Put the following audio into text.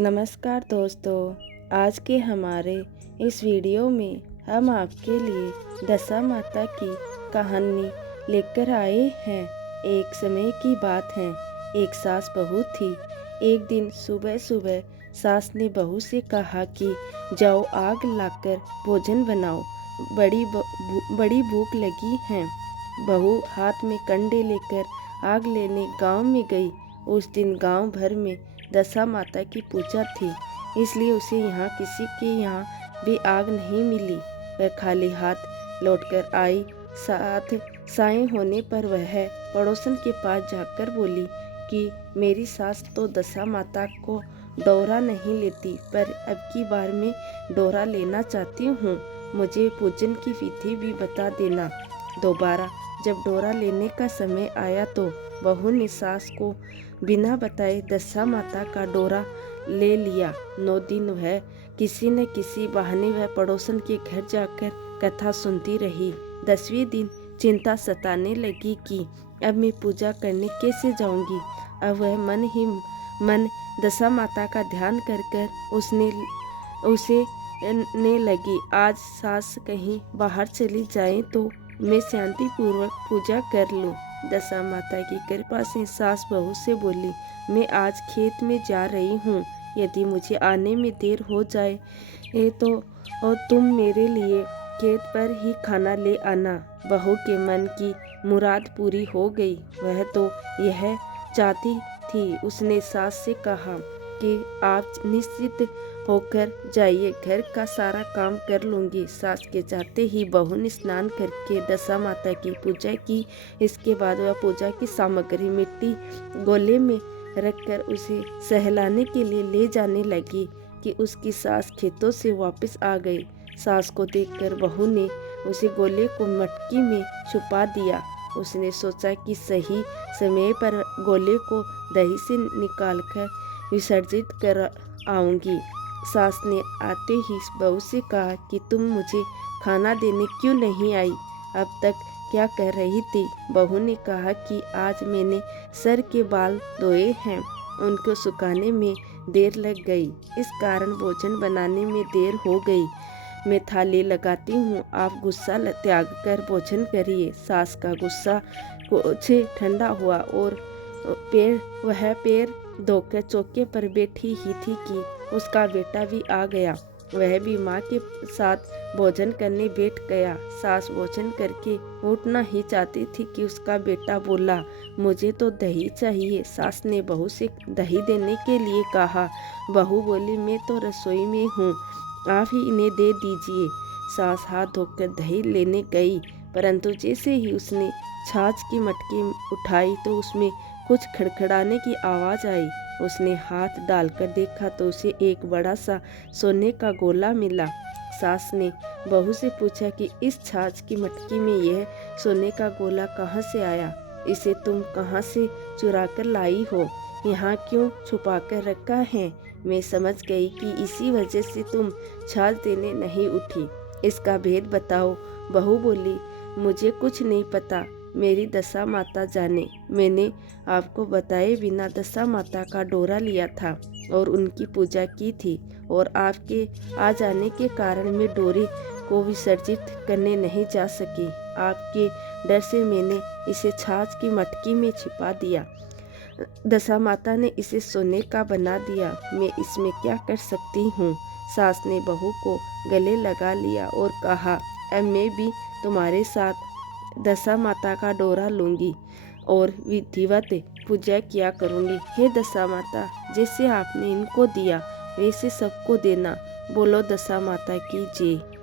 नमस्कार दोस्तों, आज के हमारे इस वीडियो में हम आपके लिए दशा माता की कहानी लेकर आए हैं। एक समय की बात है, एक सास बहू थी। एक दिन सुबह सुबह सास ने बहू से कहा कि जाओ आग लाकर भोजन बनाओ, बड़ी भूख लगी है। बहू हाथ में कंडे लेकर आग लेने गांव में गई। उस दिन गांव भर में दशा माता की पूजा थी, इसलिए उसे यहाँ किसी के यहाँ भी आग नहीं मिली। वह खाली हाथ लौटकर आई। साय होने पर वह पड़ोसन के पास जाकर बोली कि मेरी सास तो दशा माता को डोरा नहीं लेती, पर अब की बार मैं डोरा लेना चाहती हूँ। मुझे पूजन की विधि भी बता देना। दोबारा जब डोरा लेने का समय आया तो बहू ने सास को बिना बताए दशा माता का डोरा ले लिया। 9 दिन वह किसी न किसी बहाने वह पड़ोसन के घर जाकर कथा सुनती रही। 10वें दिन चिंता सताने लगी कि अब मैं पूजा करने कैसे जाऊंगी। अब वह मन ही मन दशा माता का ध्यान कर उसे ने लगी, आज सास कहीं बाहर चली जाए तो मैं शांति पूर्वक पूजा कर लूं। दशा माता की कृपा से सास बहू से बोली, मैं आज खेत में जा रही हूँ, यदि मुझे आने में देर हो जाए तो और तुम मेरे लिए खेत पर ही खाना ले आना। बहू के मन की मुराद पूरी हो गई। वह तो यह चाहती थी। उसने सास से कहा कि आप निश्चित होकर जाइए, घर का सारा काम कर लूँगी। सास के जाते ही बहू ने स्नान करके दशा माता की पूजा की। इसके बाद वह पूजा की सामग्री मिट्टी गोले में रखकर उसे सहलाने के लिए ले जाने लगी कि उसकी सास खेतों से वापस आ गई। सास को देखकर बहू ने उसे गोले को मटकी में छुपा दिया। उसने सोचा कि सही समय पर गोले को दही से निकालकर विसर्जित कर आऊंगी। सास ने आते ही बहू से कहा कि तुम मुझे खाना देने क्यों नहीं आई, अब तक क्या कर रही थी। बहू ने कहा कि आज मैंने सर के बाल धोए हैं, उनको सुखाने में देर लग गई, इस कारण भोजन बनाने में देर हो गई। मैं थाली लगाती हूँ, आप गुस्सा त्याग कर भोजन करिए। सास का गुस्सा कुछ ठंडा हुआ और वह पैर धोकर चौके पर बैठी ही थी कि उसका बेटा भी आ गया। वह भी माँ के साथ भोजन करने बैठ गया। सास भोजन करके उठना ही चाहती थी कि उसका बेटा बोला, मुझे तो दही चाहिए। सास ने बहू से दही देने के लिए कहा। बहू बोली, मैं तो रसोई में हूँ, आप ही इन्हें दे दीजिए। सास हाथ धोकर दही लेने गई, परंतु जैसे ही उसने छाछ की मटकी उठाई तो उसमें कुछ खड़खड़ाने की आवाज़ आई। उसने हाथ डालकर देखा तो उसे एक बड़ा सा सोने का गोला मिला। सास ने बहू से पूछा कि इस छाछ की मटकी में यह सोने का गोला कहाँ से आया, इसे तुम कहाँ से चुरा कर लाई हो, यहाँ क्यों छुपा कर रखा है। मैं समझ गई कि इसी वजह से तुम छाछ देने नहीं उठी, इसका भेद बताओ। बहू बोली, मुझे कुछ नहीं पता, मेरी दशा माता जाने। मैंने आपको बताए बिना दशा माता का डोरा लिया था और उनकी पूजा की थी, और आपके आ जाने के कारण मैं डोरे को विसर्जित करने नहीं जा सकी। आपके डर से मैंने इसे छाछ की मटकी में छिपा दिया। दशा माता ने इसे सोने का बना दिया, मैं इसमें क्या कर सकती हूँ। सास ने बहू को गले लगा लिया और कहा, अब मैं भी तुम्हारे साथ दशा माता का डोरा लूंगी और विधिवत पूजा किया करूंगी। हे दशा माता, जैसे आपने इनको दिया वैसे सबको देना। बोलो दशा माता की जय।